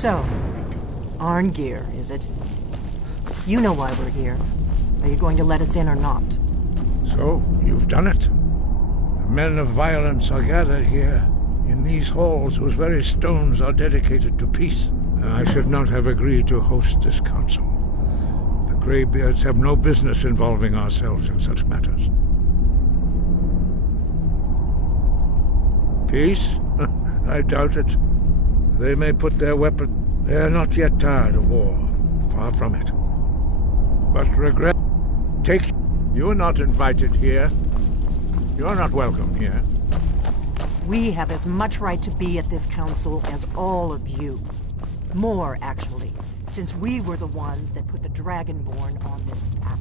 So, Arngeir, is it? You know why we're here. Are you going to let us in or not? So, you've done it. The men of violence are gathered here, in these halls whose very stones are dedicated to peace. I should not have agreed to host this council. The Greybeards have no business involving ourselves in such matters. Peace? I doubt it. They may put their weapon... They are not yet tired of war. Far from it. But regret... Take... You're not invited here. You're not welcome here. We have as much right to be at this council as all of you. More, actually, since we were the ones that put the Dragonborn on this path.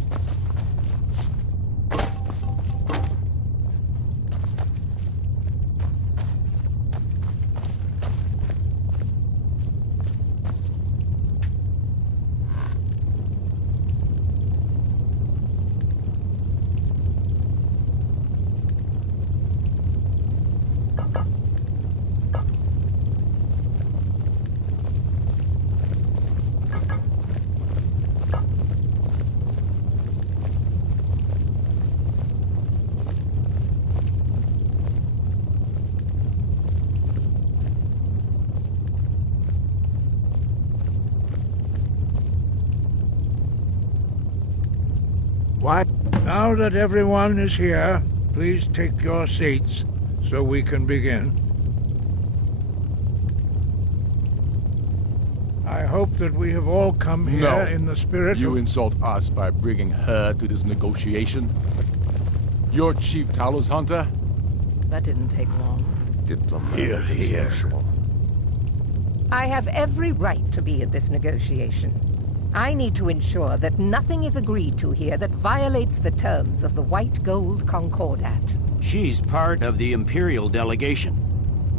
What? Now that everyone is here, please take your seats so we can begin. I hope that we have all come here in the spirit of... You insult us by bringing her to this negotiation? You're Chief Talos Hunter? That didn't take long. Here, here. I have every right to be at this negotiation. I need to ensure that nothing is agreed to here that violates the terms of the White Gold Concordat. She's part of the Imperial delegation.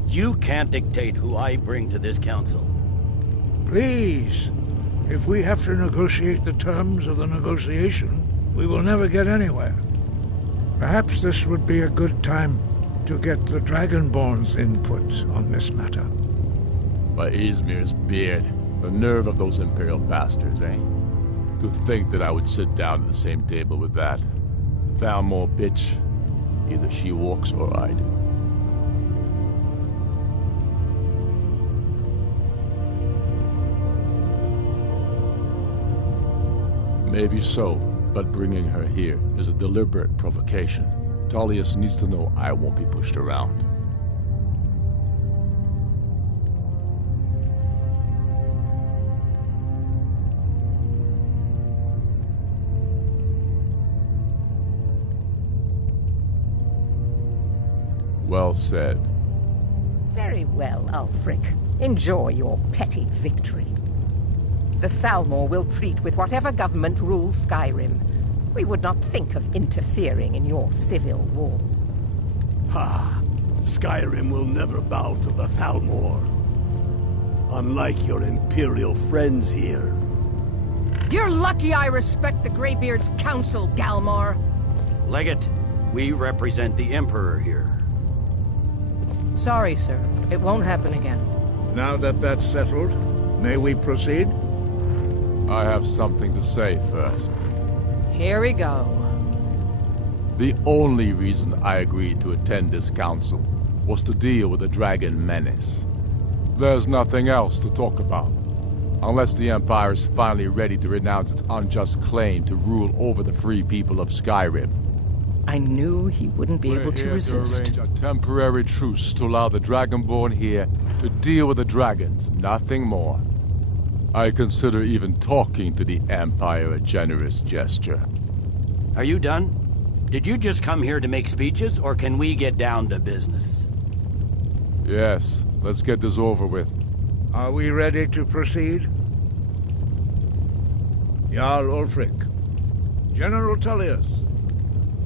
You can't dictate who I bring to this council. Please, if we have to negotiate the terms of the negotiation, we will never get anywhere. Perhaps this would be a good time to get the Dragonborn's input on this matter. By Izmir's beard. The nerve of those Imperial bastards, eh? To think that I would sit down at the same table with that. Thalmor bitch. Either she walks or I do. Maybe so, but bringing her here is a deliberate provocation. Tullius needs to know I won't be pushed around. Well said. Very well, Ulfric. Enjoy your petty victory. The Thalmor will treat with whatever government rules Skyrim. We would not think of interfering in your civil war. Ha! Skyrim will never bow to the Thalmor. Unlike your Imperial friends here. You're lucky I respect the Greybeard's council, Galmar. Legate, we represent the Emperor here. Sorry, sir. It won't happen again. Now that that's settled, may we proceed? I have something to say first. Here we go. The only reason I agreed to attend this council was to deal with the dragon menace. There's nothing else to talk about, unless the Empire is finally ready to renounce its unjust claim to rule over the free people of Skyrim. I knew he wouldn't be able to resist. We're here to arrange a temporary truce to allow the Dragonborn here to deal with the dragons, nothing more. I consider even talking to the Empire a generous gesture. Are you done? Did you just come here to make speeches, or can we get down to business? Yes, let's get this over with. Are we ready to proceed? Jarl Ulfric. General Tullius.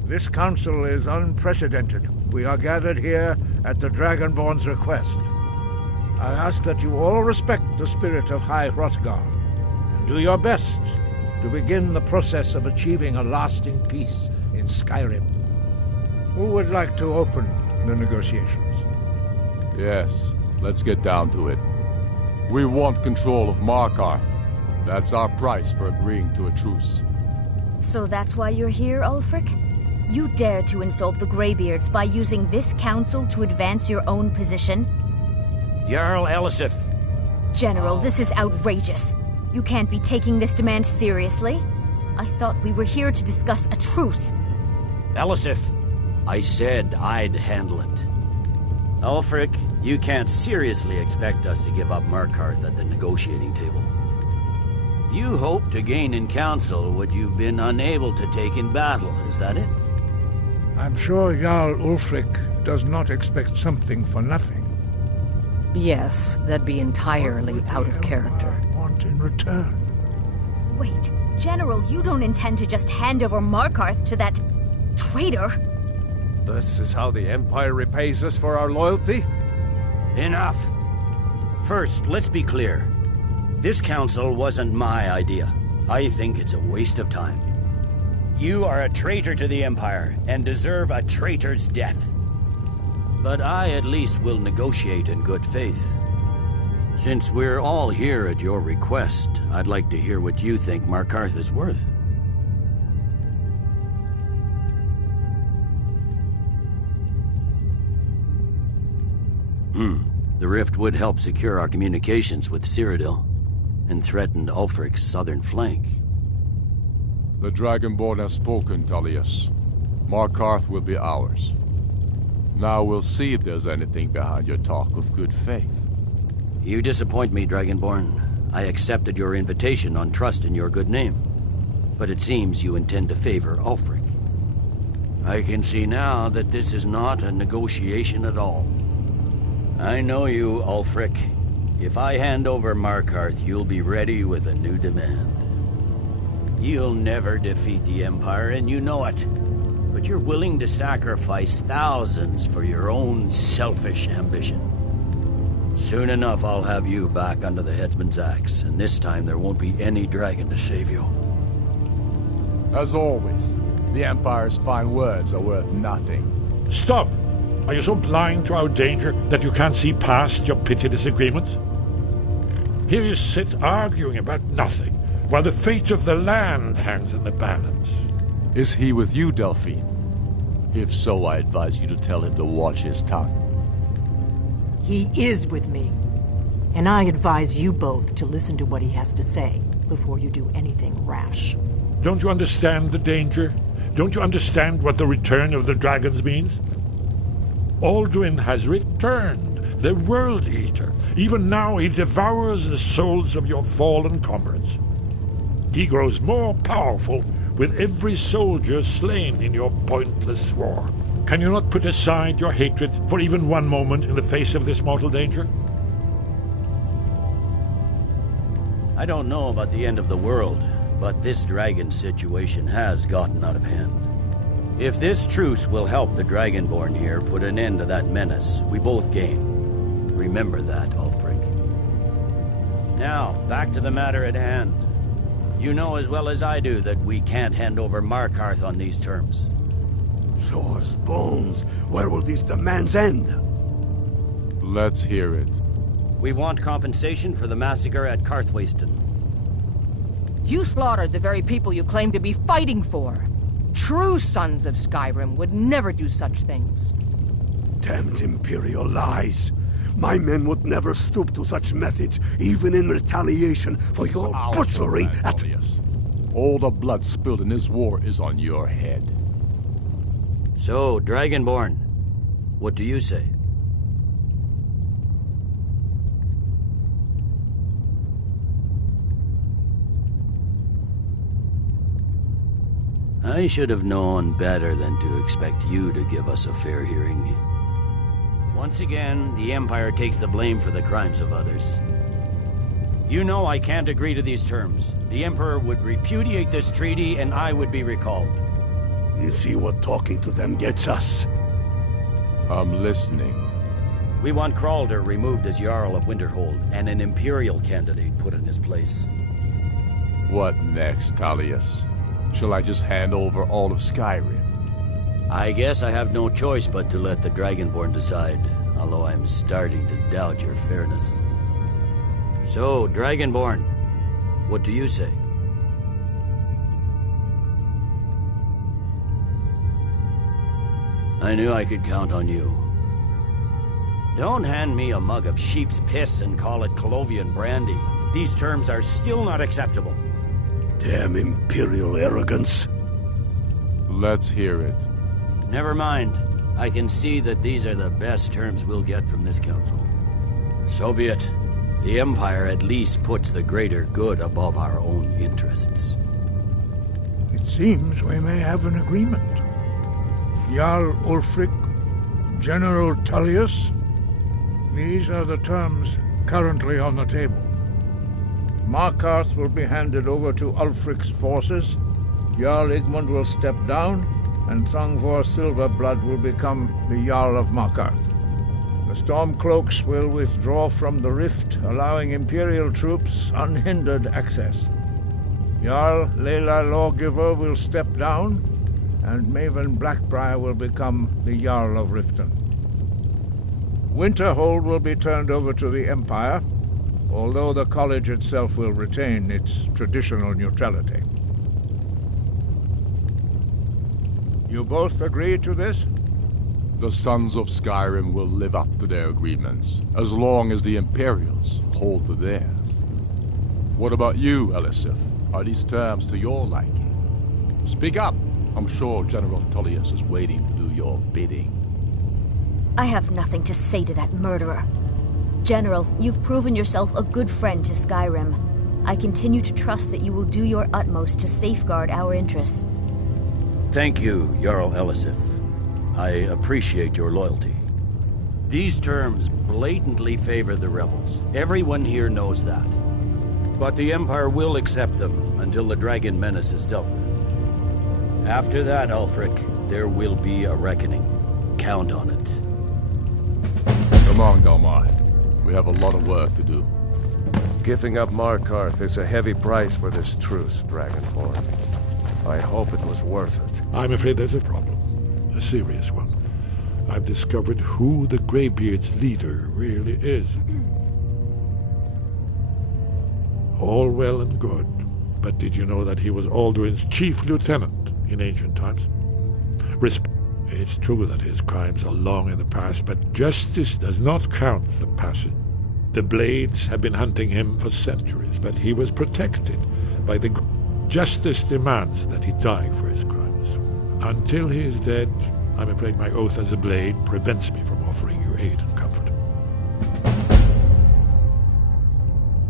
This council is unprecedented. We are gathered here at the Dragonborn's request. I ask that you all respect the spirit of High Hrothgar, and do your best to begin the process of achieving a lasting peace in Skyrim. Who would like to open the negotiations? Yes, let's get down to it. We want control of Markarth. That's our price for agreeing to a truce. So that's why you're here, Ulfric? You dare to insult the Greybeards by using this council to advance your own position? Jarl Elisif. General, this is outrageous. You can't be taking this demand seriously. I thought we were here to discuss a truce. Elisif, I said I'd handle it. Ulfric, you can't seriously expect us to give up Markarth at the negotiating table. You hope to gain in council what you've been unable to take in battle, is that it? I'm sure Jarl Ulfric does not expect something for nothing. Yes, that'd be entirely out of character. What want in return? Wait, General, you don't intend to just hand over Markarth to that traitor? This is how the Empire repays us for our loyalty? Enough! First, let's be clear. This council wasn't my idea. I think it's a waste of time. You are a traitor to the Empire and deserve a traitor's death. But I at least will negotiate in good faith. Since we're all here at your request, I'd like to hear what you think Markarth is worth. The rift would help secure our communications with Cyrodiil, and threatened Ulfric's southern flank. The Dragonborn has spoken, Tullius. Markarth will be ours. Now we'll see if there's anything behind your talk of good faith. You disappoint me, Dragonborn. I accepted your invitation on trust in your good name. But it seems you intend to favor Ulfric. I can see now that this is not a negotiation at all. I know you, Ulfric. If I hand over Markarth, you'll be ready with a new demand. You'll never defeat the Empire, and you know it. But you're willing to sacrifice thousands for your own selfish ambition. Soon enough, I'll have you back under the headsman's axe, and this time there won't be any dragon to save you. As always, the Empire's fine words are worth nothing. Stop! Are you so blind to our danger that you can't see past your petty disagreements? Here you sit arguing about nothing, while the fate of the land hangs in the balance. Is he with you, Delphine? If so, I advise you to tell him to watch his tongue. He is with me. And I advise you both to listen to what he has to say before you do anything rash. Don't you understand the danger? Don't you understand what the return of the dragons means? Alduin has returned, the World Eater. Even now he devours the souls of your fallen comrades. He grows more powerful with every soldier slain in your pointless war. Can you not put aside your hatred for even one moment in the face of this mortal danger? I don't know about the end of the world, but this dragon situation has gotten out of hand. If this truce will help the Dragonborn here put an end to that menace, we both gain. Remember that, Ulfric. Now, back to the matter at hand. You know as well as I do that we can't hand over Markarth on these terms. Swords, bones, where will these demands end? Let's hear it. We want compensation for the massacre at Karthwasten. You slaughtered the very people you claim to be fighting for. True sons of Skyrim would never do such things. Damned Imperial lies. My men would never stoop to such methods, even in retaliation for your butchery at... All the blood spilled in this war is on your head. So, Dragonborn, what do you say? I should have known better than to expect you to give us a fair hearing. Once again, the Empire takes the blame for the crimes of others. You know I can't agree to these terms. The Emperor would repudiate this treaty and I would be recalled. You see what talking to them gets us? I'm listening. We want Kralder removed as Jarl of Winterhold and an Imperial candidate put in his place. What next, Tullius? Shall I just hand over all of Skyrim? I guess I have no choice but to let the Dragonborn decide, although I'm starting to doubt your fairness. So, Dragonborn, what do you say? I knew I could count on you. Don't hand me a mug of sheep's piss and call it Colovian brandy. These terms are still not acceptable. Damn Imperial arrogance. Let's hear it. Never mind. I can see that these are the best terms we'll get from this council. So be it. The Empire at least puts the greater good above our own interests. It seems we may have an agreement. Jarl Ulfric, General Tullius. These are the terms currently on the table. Markarth will be handed over to Ulfric's forces. Jarl Igmund will step down, and Thangvor Silverblood will become the Jarl of Markarth. The Stormcloaks will withdraw from the rift, allowing Imperial troops unhindered access. Jarl Leila Lawgiver will step down, and Maven Blackbriar will become the Jarl of Riften. Winterhold will be turned over to the Empire, although the college itself will retain its traditional neutrality. You both agree to this? The Sons of Skyrim will live up to their agreements, as long as the Imperials hold to theirs. What about you, Elisif? Are these terms to your liking? Speak up! I'm sure General Tullius is waiting to do your bidding. I have nothing to say to that murderer. General, you've proven yourself a good friend to Skyrim. I continue to trust that you will do your utmost to safeguard our interests. Thank you, Jarl Elisif. I appreciate your loyalty. These terms blatantly favor the rebels. Everyone here knows that. But the Empire will accept them until the Dragon Menace is dealt with. After that, Ulfric, there will be a reckoning. Count on it. Come on, Dalmar. We have a lot of work to do. Giving up Markarth is a heavy price for this truce, Dragonborn. I hope it was worth it. I'm afraid there's a problem. A serious one. I've discovered who the Greybeard's leader really is. All well and good, but did you know that he was Alduin's chief lieutenant in ancient times? It's true that his crimes are long in the past, but justice does not count the passage. The Blades have been hunting him for centuries, but he was protected by the justice demands that he die for his crimes. Until he is dead, I'm afraid my oath as a Blade prevents me from offering you aid and comfort.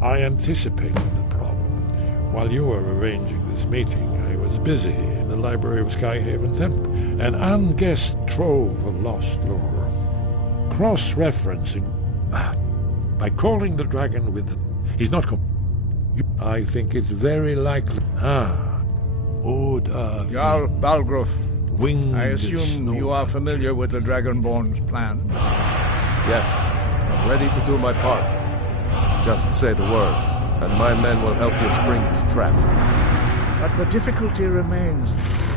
I anticipated the problem. While you were arranging this meeting, I was busy in the library of Skyhaven Temple, an unguessed trove of lost lore. Cross-referencing... by calling the dragon with the... He's not... I think it's very likely... Oda... Jarl Balgruf. Winged I assume you are familiar with the Dragonborn's plan. Yes, I'm ready to do my part. Just say the word, and my men will help you spring this trap. But the difficulty remains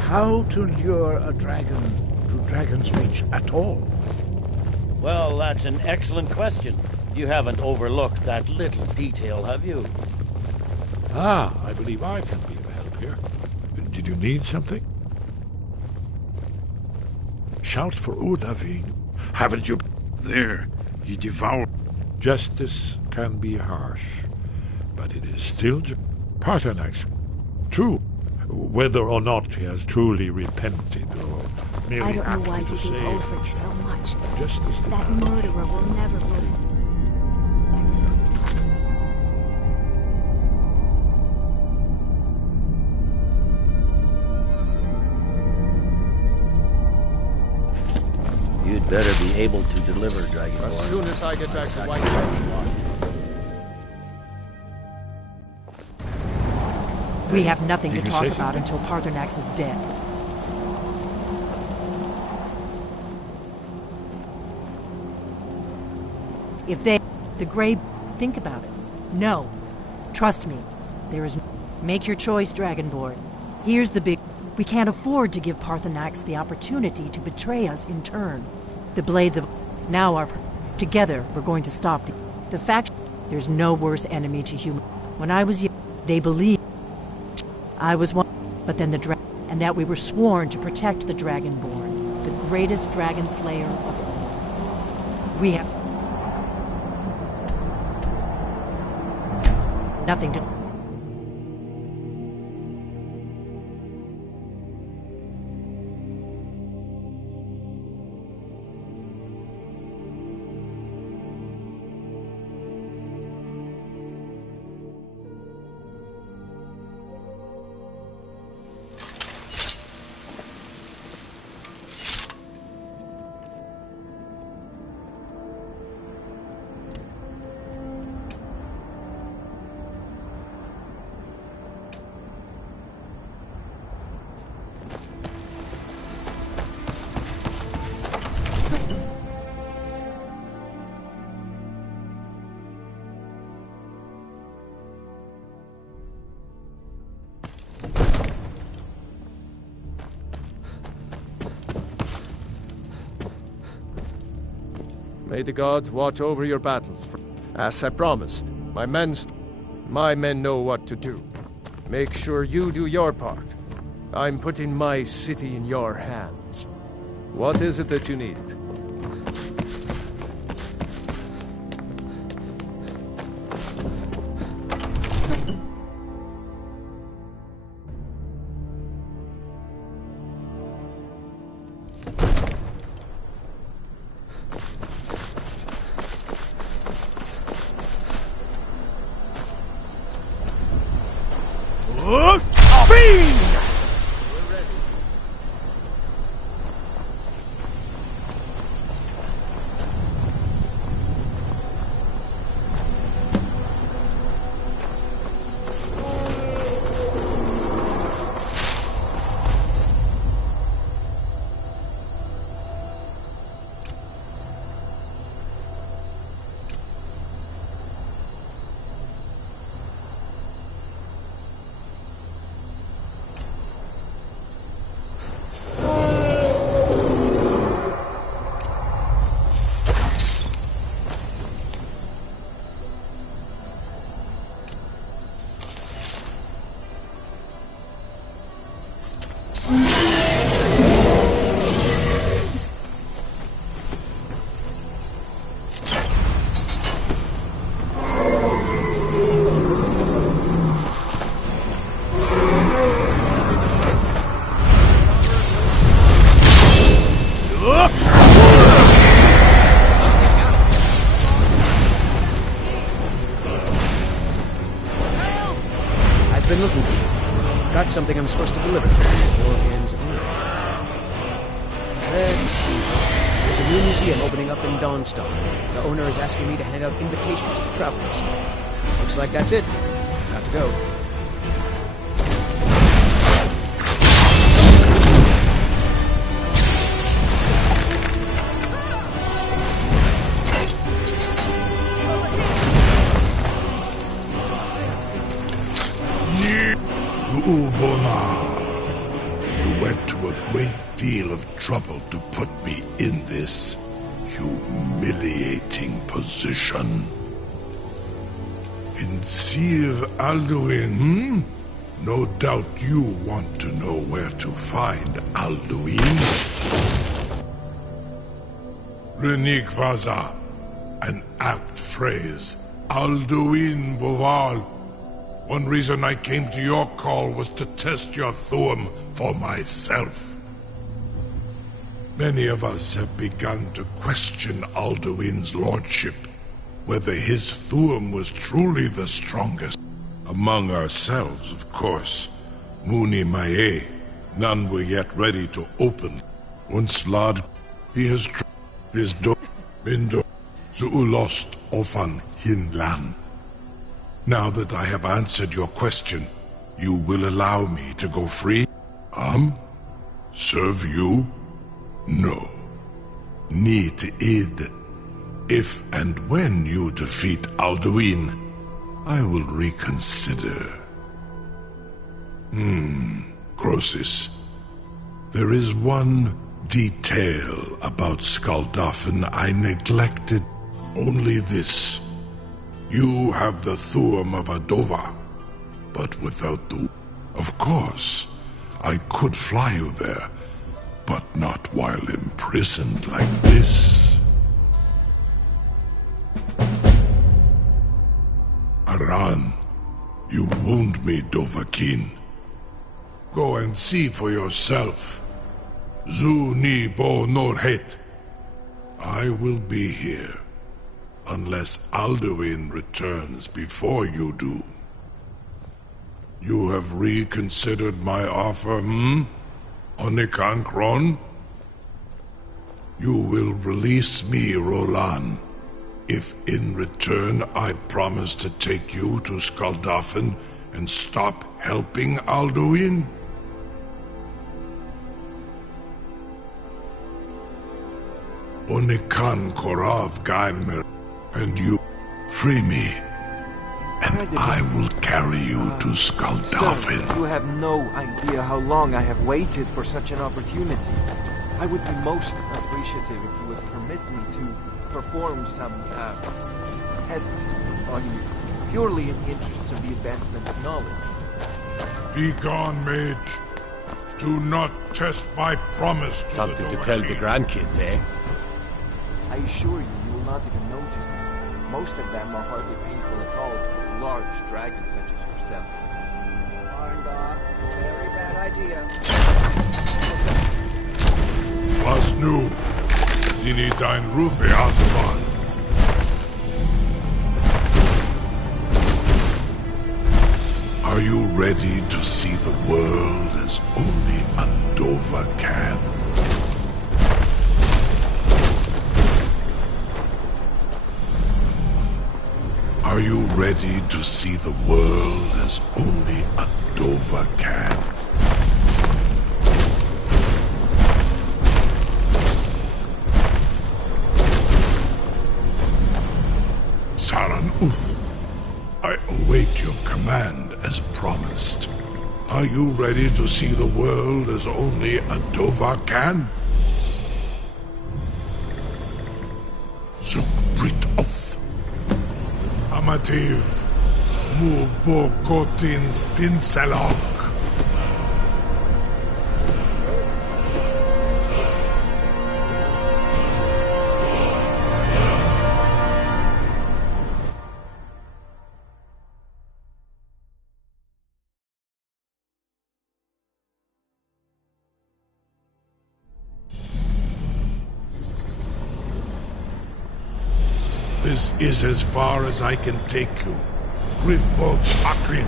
how to lure a dragon to Dragon's Reach at all. Well, that's an excellent question. You haven't overlooked that little detail, have you? I believe I can be of help here. Did you need something? Shout for Udavin. Haven't you... There, he devoured... Justice can be harsh, but it is still Paternax. True, whether or not he has truly repented or merely I don't know why you to gave say Ulfric so much. Justice That murderer will never live. You'd better be able to deliver, Dragonborn. As soon as I get back to White Castle. We have nothing to Did you talk say about something? until Parthenax is dead. If they... The Grey... Think about it. No. Trust me. There is... Make your choice, Dragonborn. Here's the big... We can't afford to give Parthenax the opportunity to betray us in turn. The Blades of... Now are... Together, we're going to stop the faction... There's no worse enemy to human. When I was young, they believed I was one, but then the dragon, and that we were sworn to protect the Dragonborn, the greatest dragon slayer of all. We have nothing to. May the gods watch over your battles. As I promised, my men know what to do. Make sure you do your part. I'm putting my city in your hands. What is it that you need? Been looking for you. Got something I'm supposed to deliver. Your hands on it. Let's see. There's a new museum opening up in Dawnstone. The owner is asking me to hand out invitations to travelers. Looks like that's it. Got to go. You went to a great deal of trouble to put me in this humiliating position. In Sir Alduin, No doubt you want to know where to find Alduin. Renik Vaza, an apt phrase. Alduin Boval. One reason I came to your call was to test your Thuum for myself. Many of us have begun to question Alduin's lordship, whether his Thuum was truly the strongest. Among ourselves, of course. Muni Mae, none were yet ready to open. Once lad, he has his do Mindo Zuulost Ofan Hinlan. Now that I have answered your question, you will allow me to go free? Serve you? No. Need id. If and when you defeat Alduin, I will reconsider. Croesus. There is one detail about Skaldafn I neglected. Only this. You have the Thuum of Adova, but without the... Of course, I could fly you there, but not while imprisoned like this. Aran, you wound me, Dovahkiin. Go and see for yourself. Zu ni bo norhet. I will be here, unless Alduin returns before you do. You have reconsidered my offer, Onikan Kron? You will release me, Rolan, if in return I promise to take you to Skaldafen and stop helping Alduin? Onikan Korav Gainmer, and you free me, and I will carry you to Skaldafen. Sir, you have no idea how long I have waited for such an opportunity. I would be most appreciative if you would permit me to perform some tests on you, purely in the interests of the advancement of knowledge. Be gone, mage. Do not test my promise to Something the to tell the Dovahkiin. grandkids, eh? I assure you, you will not even notice them. Most of them are hardly painful at all to a large dragon such as yourself. Very bad idea. Was nu, dini dein Rufe Asban. Are you ready to see the world as only Adova can? Are you ready to see the world as only Adova can? Saran Uth, I await your command as promised. Are you ready to see the world as only Adova can? Zukbrit Oth. Amativ Mubokotin Stinselok. This is as far as I can take you. Grifboth Akrin.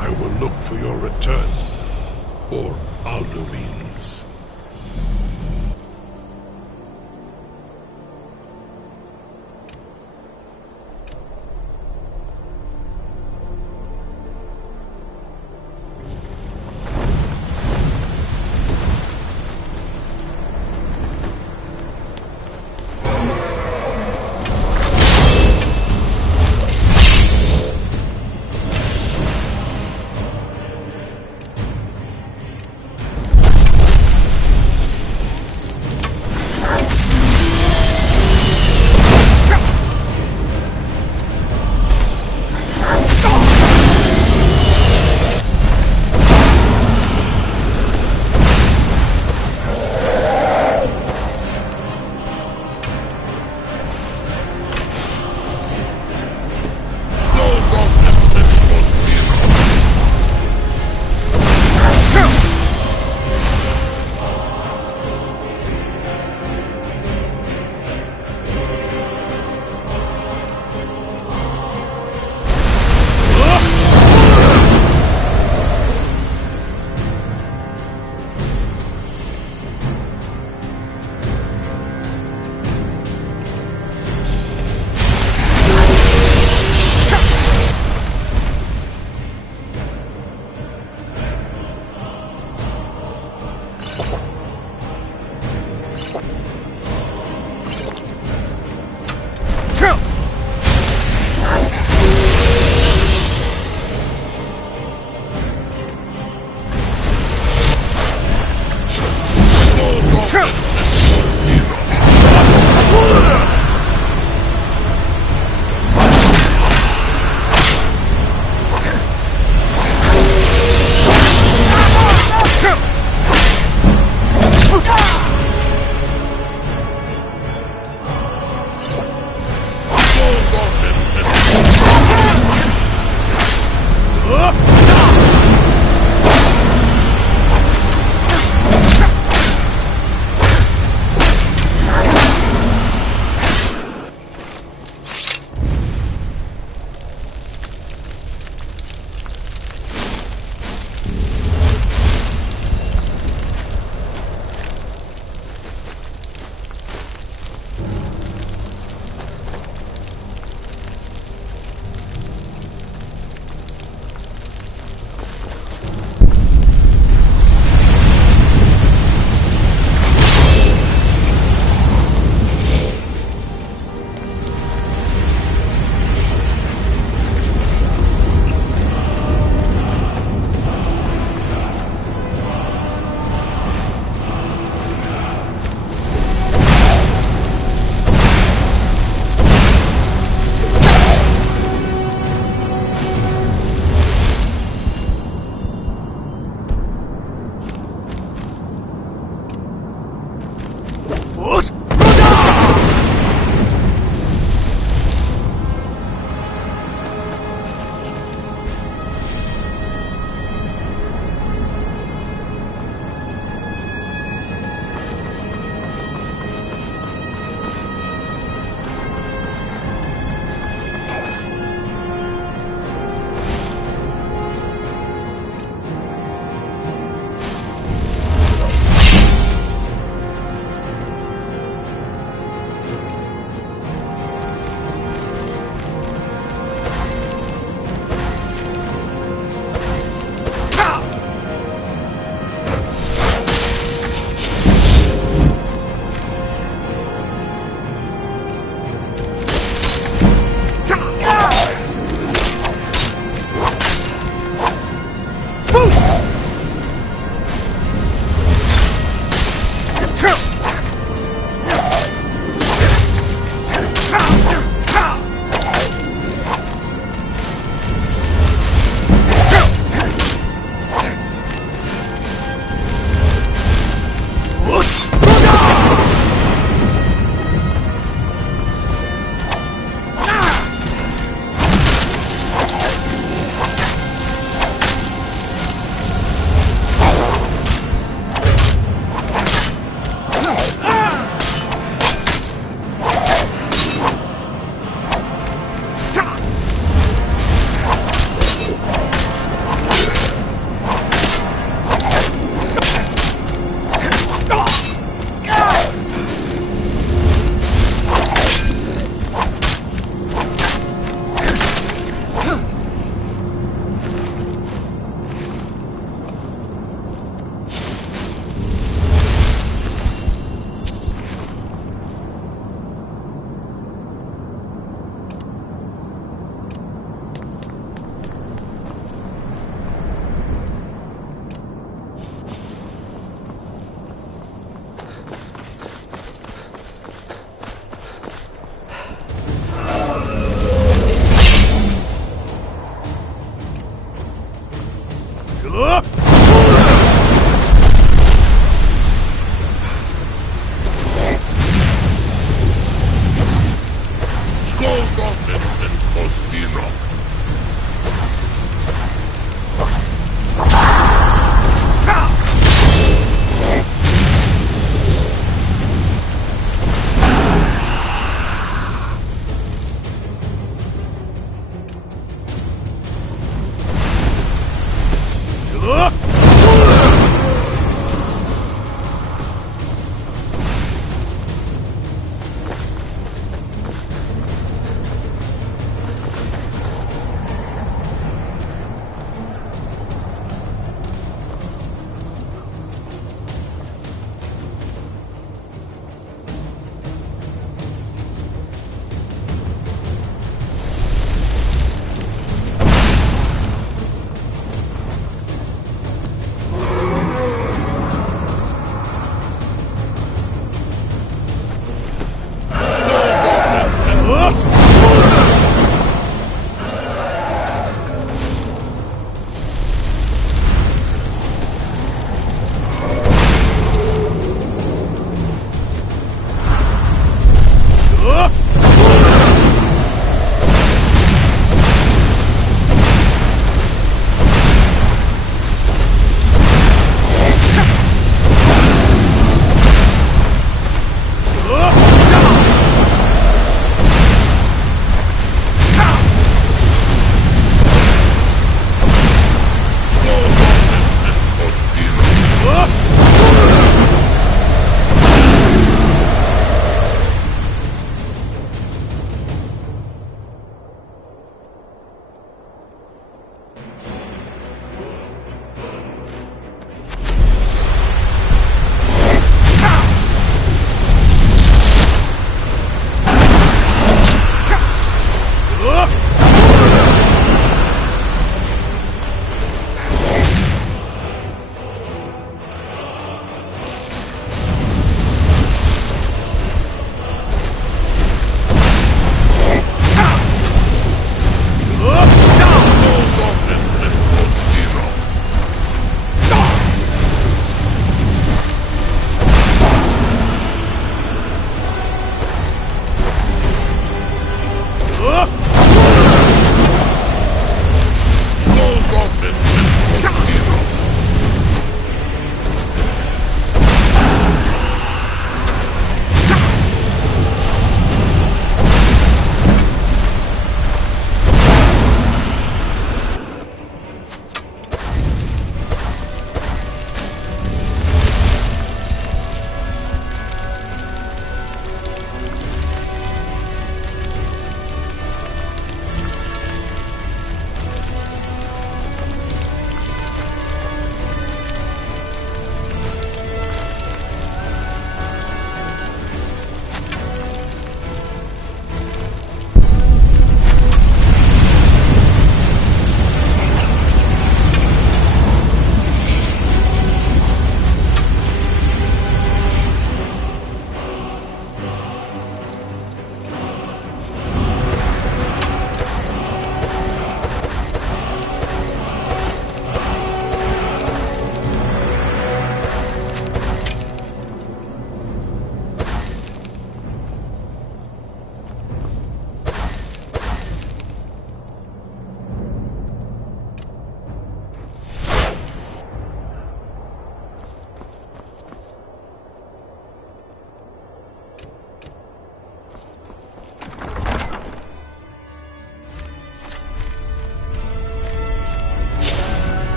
I will look for your return. Or Alduin's.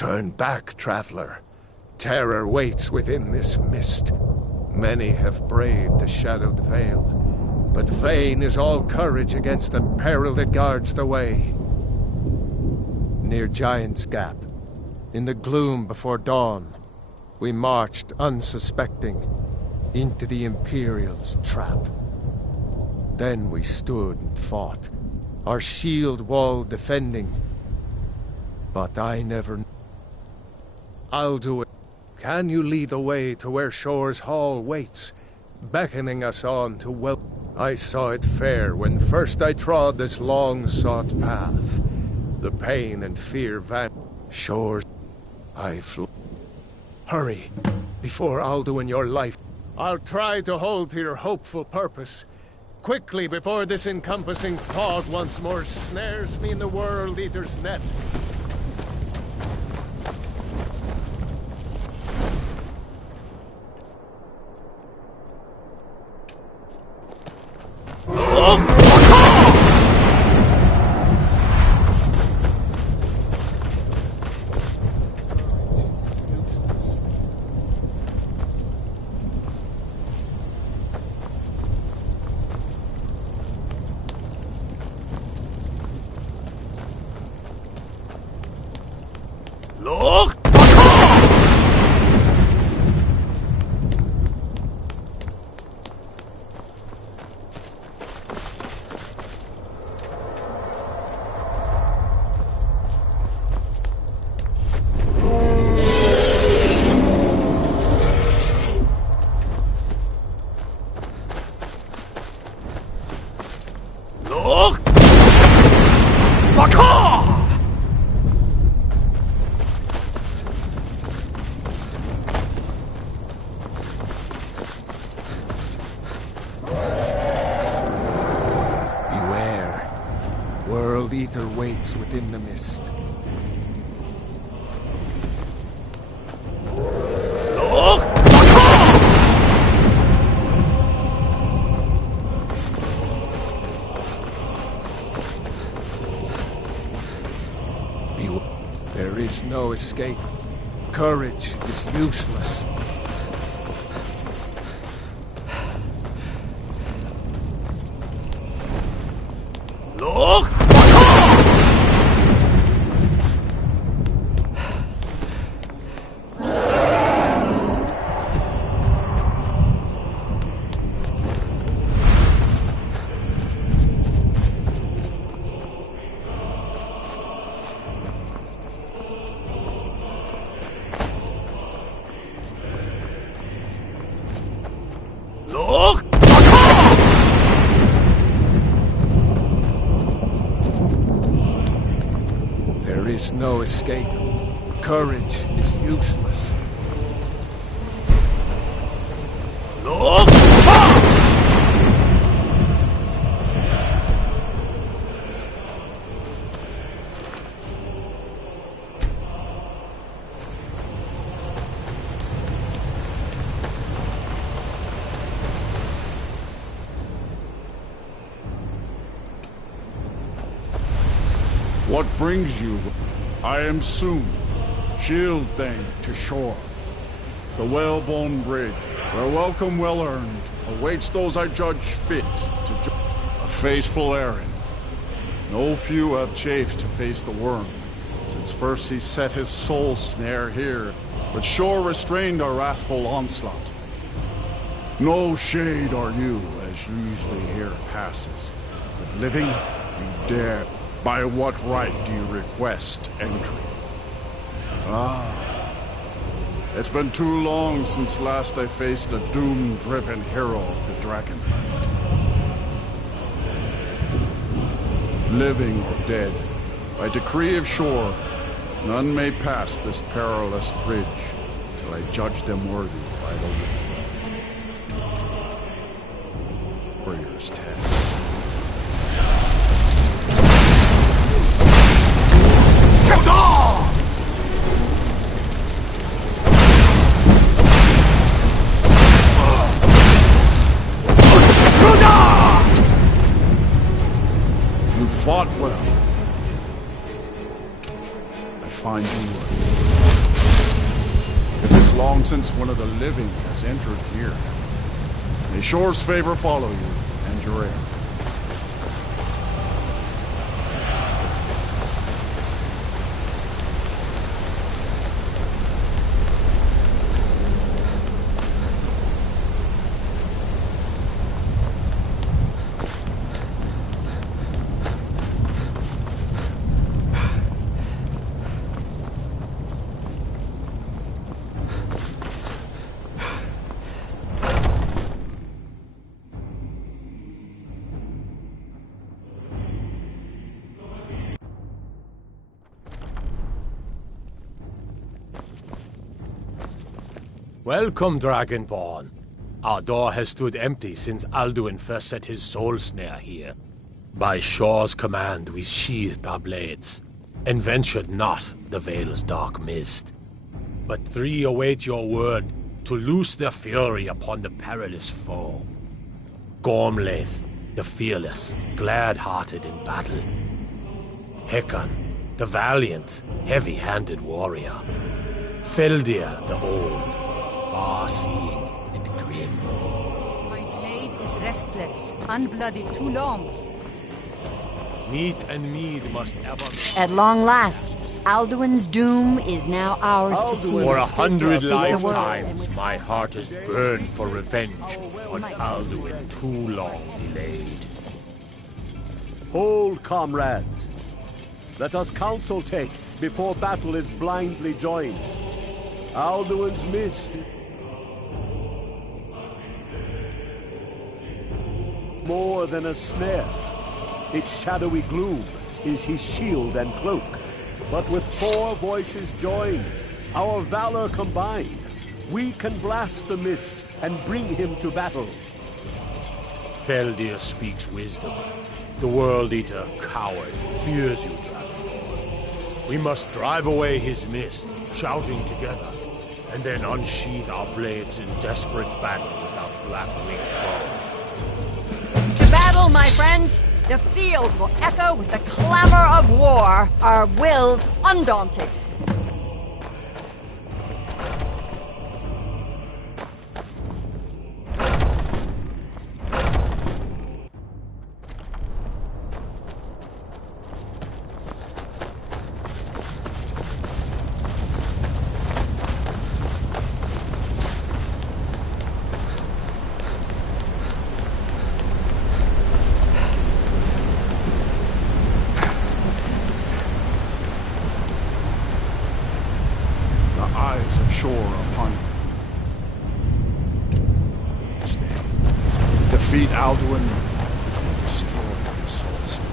Turn back, traveler. Terror waits within this mist. Many have braved the shadowed veil, but vain is all courage against the peril that guards the way. Near Giant's Gap, in the gloom before dawn, we marched unsuspecting into the Imperial's trap. Then we stood and fought, our shield wall defending. But I never... I'll do it. Can you lead the way to where Shore's Hall waits, beckoning us on to I saw it fair when first I trod this long-sought path. The pain and fear Shore, I flew. Hurry, before Alduin your life. I'll try to hold to your hopeful purpose. Quickly, before this encompassing fog once more snares me in the World Eater's net. World Eater waits within the mist. There is no escape. Courage is useless. Look! There is no escape. Courage is useless. What brings you? I am soon. Shield thing to shore. The whalebone bridge, where welcome well earned, awaits those I judge fit to a faithful errand. No few have chafed to face the worm, since first he set his soul snare here, but shore restrained our wrathful onslaught. No shade are you, as usually here passes, but living, you dare. By what right do you request entry? Ah, it's been too long since last I faced a doom-driven hero of the Dragon. Living or dead, by decree of shore, none may pass this perilous bridge till I judge them worthy by the Warrior's test. You fought well. I find you work. It is long since one of the living has entered here. May Shore's favor follow you and your heir. Welcome, Dragonborn. Our door has stood empty since Alduin first set his soul snare here. By Shore's command, we sheathed our blades, and ventured not the Vale's dark mist. But three await your word to loose their fury upon the perilous foe. Gormlaith, the fearless, glad-hearted in battle. Hekon, the valiant, heavy-handed warrior. Feldir, the old, far-seeing and grim. My blade is restless, unblooded too long. Meat and mead must ever... At long last, Alduin's doom is now ours to see. For 100 lifetimes, my heart has burned for revenge on Alduin too long delayed. Hold, comrades. Let us counsel take before battle is blindly joined. Alduin's mist. More than a snare. Its shadowy gloom is his shield and cloak. But with 4 voices joined, our valor combined, we can blast the mist and bring him to battle. Feldir speaks wisdom. The World Eater, coward, fears you, Dragon. We must drive away his mist, shouting together, and then unsheath our blades in desperate battle with our black-winged foe. To battle, my friends! The field will echo with the clamor of war, our wills undaunted. Defeat Alduin, destroy his soul snare.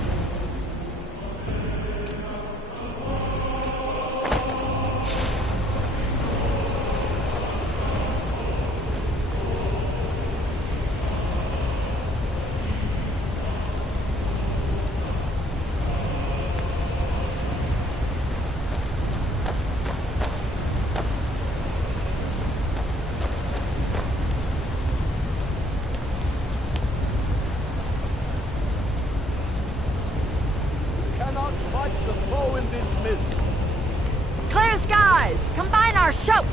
Clear skies! Combine our shouts!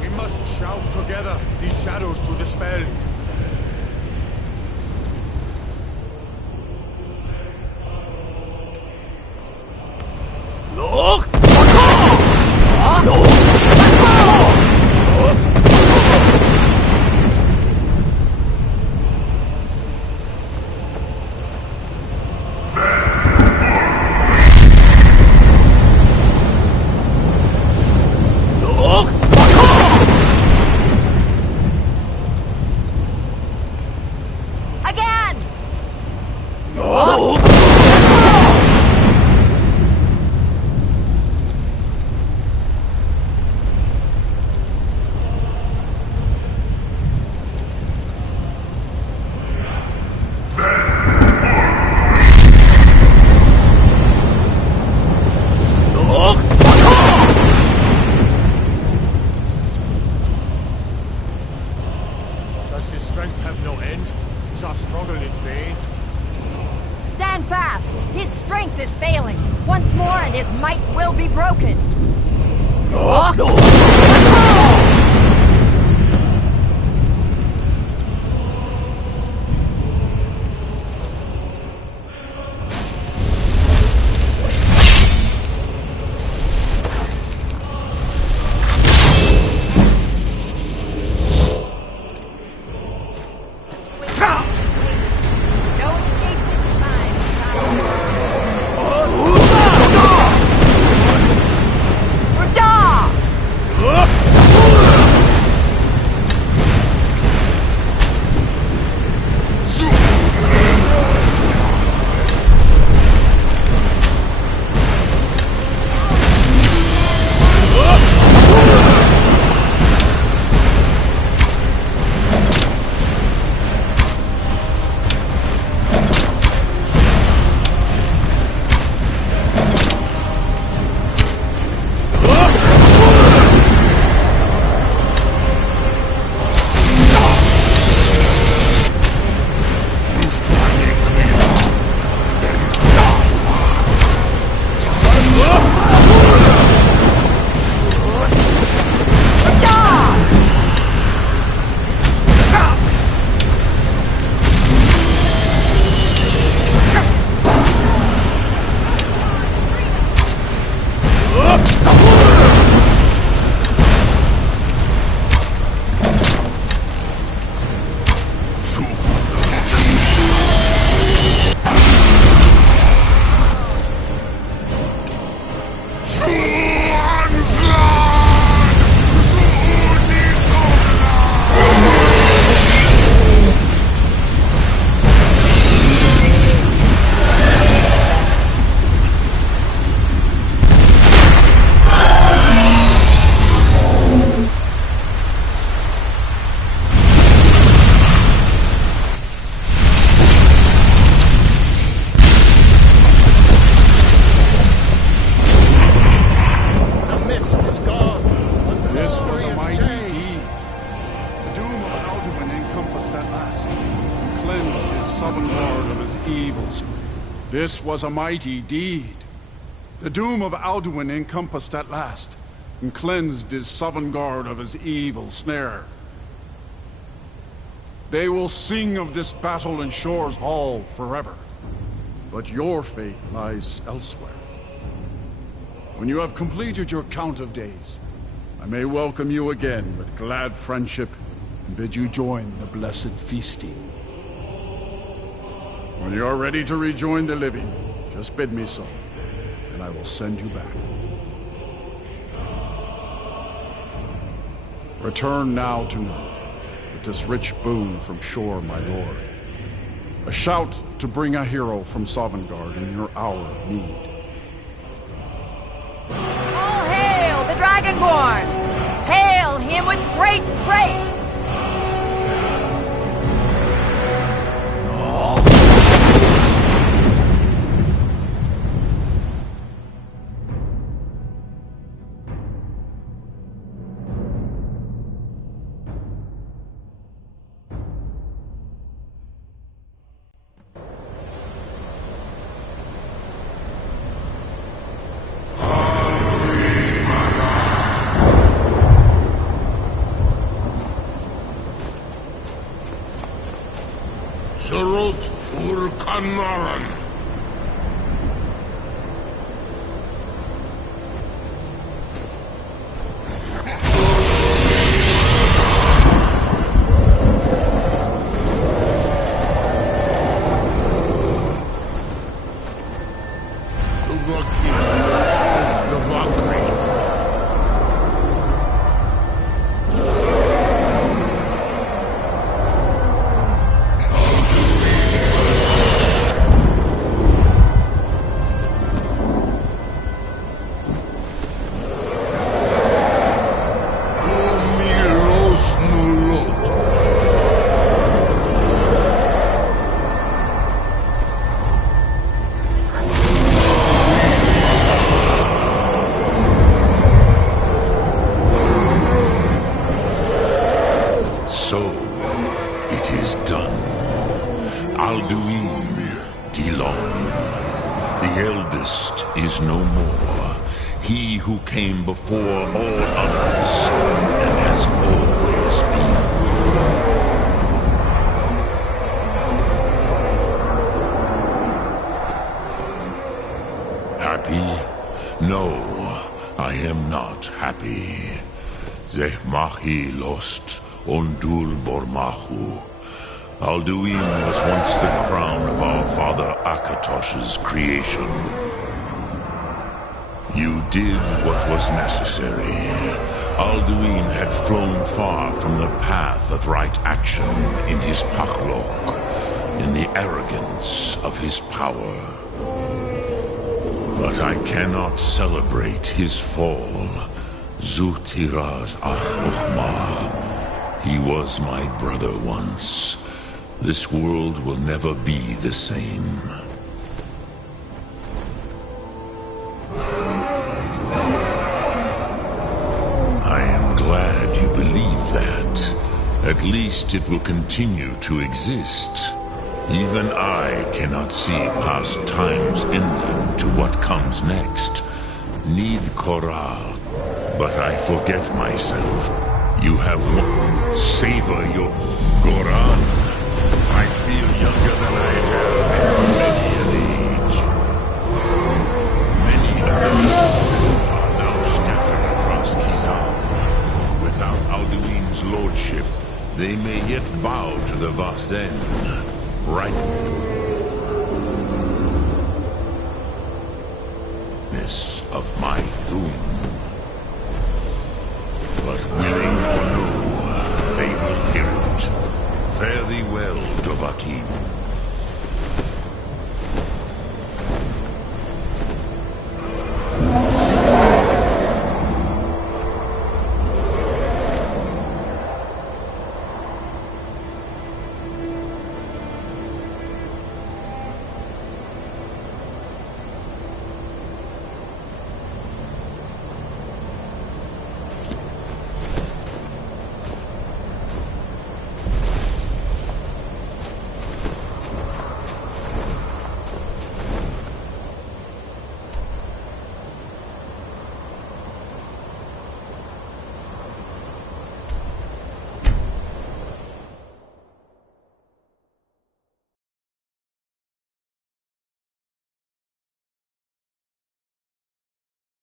We must shout together, these shadows to dispel. Look! failing. Once more and his might will be broken. No escape this time. This was a mighty deed. The doom of Alduin encompassed at last, and cleansed his Sovngarde of his evil snare. They will sing of this battle in Shore's Hall forever, but your fate lies elsewhere. When you have completed your count of days, I may welcome you again with glad friendship and bid you join the blessed feasting. When you are ready to rejoin the living, just bid me so, and I will send you back. Return now to me with this rich boon from Shore, my lord. A shout to bring a hero from Sovngarde in your hour of need. All hail the Dragonborn! Hail him with great praise! Surut Furkanaran. past is no more. He who came before all others and has always been. Happy? No, I am not happy. Zeh mahi lost ondul bormahu. Alduin was once the crown of our father Akatosh's creation. You did what was necessary. Alduin had flown far from the path of right action in his pachlok, in the arrogance of his power. But I cannot celebrate his fall. Zutiraz ach Ukhma. He was my brother once. This world will never be the same. I am glad you believe that. At least it will continue to exist. Even I cannot see past time's ending to what comes next. Need Koral, but I forget myself. You have one. Savor your Goran. I feel younger than I have in many an age. Many others are now scattered across Kizan. Without Alduin's lordship, they may yet bow to the Vasen. Right. Of my doom. But willing or no, they will hear it. Fare thee well, Dovahkiin.